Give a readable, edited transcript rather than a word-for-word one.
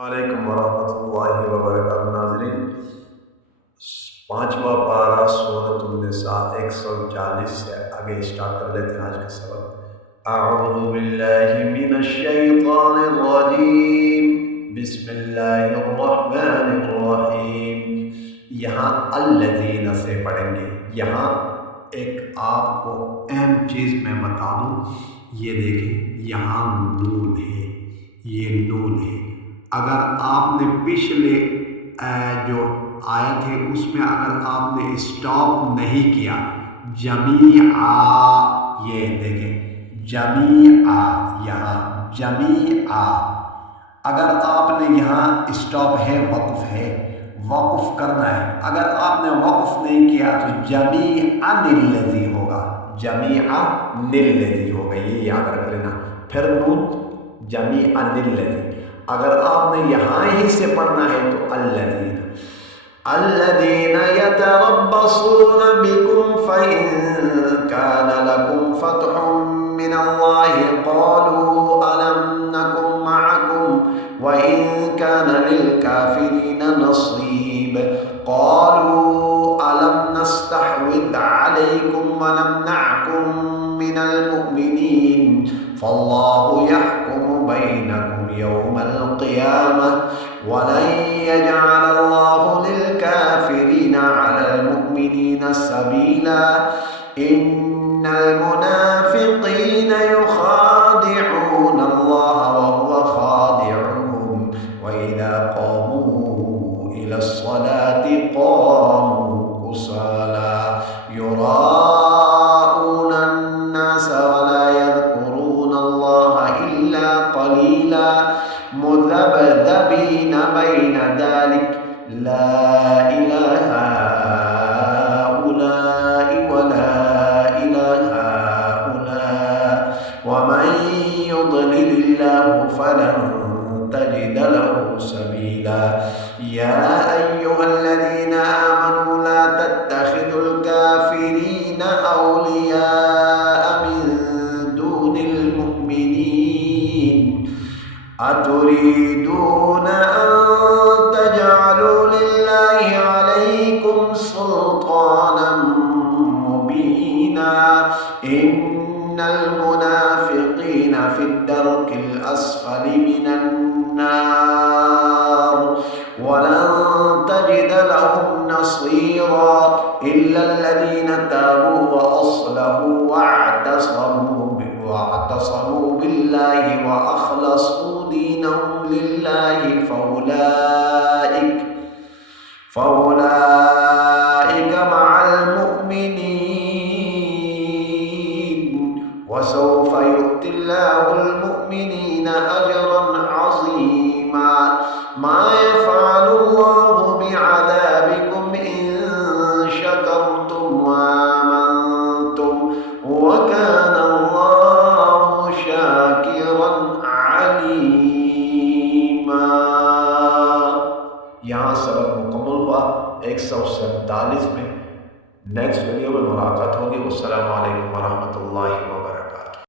वालेकुम वरहमतुल्लाहि वबरकातुहू। नाज़रीन, पाँचवा पारा सूरतुन्निसा 140 से आगे स्टार्ट कर लेते हैं आज का सबक। अऊज़ु बिल्लाहि मिनश शैतानिर रजीम, बिस्मिल्लाहिर्रहमानिर्रहीम। यहाँ अल्लज़ीना से पढ़ेंगे। यहाँ एक आपको अहम चीज़ मैं बता दूँ, ये देखें यहाँ नून है, ये नून है। अगर आपने पिछले जो आयत है उसमें अगर आपने स्टॉप नहीं किया, जमीआ, ये देखें जमीआ, यहाँ जमीआ, अगर आपने यहाँ स्टॉप है, वक़्फ़ है, वक़्फ़ करना है। अगर आपने वक़्फ़ नहीं किया तो जमीआ निल्लज़ी होगा, जमीआ निल्लज़ी होगा, ये याद रख लेना। फिर नून जमीआ निल्लज़ी। अगर आपने यहाँ ही से पढ़ना है तो अल्लज़ीना, अल्लज़ीना यतरब्बसून बिकुम फ़इन कान लकुम फ़त्हुम मिनल्लाहि क़ालू अलम नकुम मअकुम व इन कान लिलकाफ़िरीन नसीब क़ालू अलम नस्तहविज़ अलैकुम व नमनअकुम मिनल मुअमिनीन फ़ल्लाहु यहकुमु बैनकुम यौमल क़ियामह वलन यजअलल्लाहु लिलकाफ़िरीना अलल मुअमिनीना सबीला इन्नल मुनाफ़िक़ीना युख़ादिऊना अल्लाह व हुवा ख़ादिउहुम व इज़ा क़ामू इलस्सलाति क़ामू कुसाला युराऊना अन्नास व ला यज़कुरूना अल्लाह इल्ला क़लीला मुज़ब्ज़बीन बैन ज़ालिक ला इलाहा हाउलाइ व ला इलाहा हाउला व मन युद्लिलिल्लाहु फलन तजिद लहु सबीला या अय्युहल्लज़ीना आमनू ला तत्तखिज़ुल काफ़िरीन औलियाअ मिन दूनिल मुअमिनीन अतुरीदून अन तजअलू लिल्लाहि अलैकुम सुल्तानन मुबीना इन्नल मुनाफ़िक़ीना फ़िद्दरकिल अस्फ़लि मिनन नार वलन तजिद लहुम नसीरा इल्लल्लज़ीना ताबू व अस्लहू वाअतसमू बिल्लाहि व अख़लसू दीनहुम लिल्लाहि फ़उलाइक मअल मुअमिनीन व सौफ़ यु'तिल्लाहुल मुअमिनीना अजरन अज़ीमा मा यफ़अलुल्लाहु बिअज़ाबिकुम इन शकरतुम व आमनतुम व काना अल्लाहु शाकिरन अलीमा। यहाँ सबक मुकम्मल हुआ 147 में। नेक्स्ट वीडियो में मुलाकात होगी। अस्सलामु अलैकुम वरहमतुल्लाहि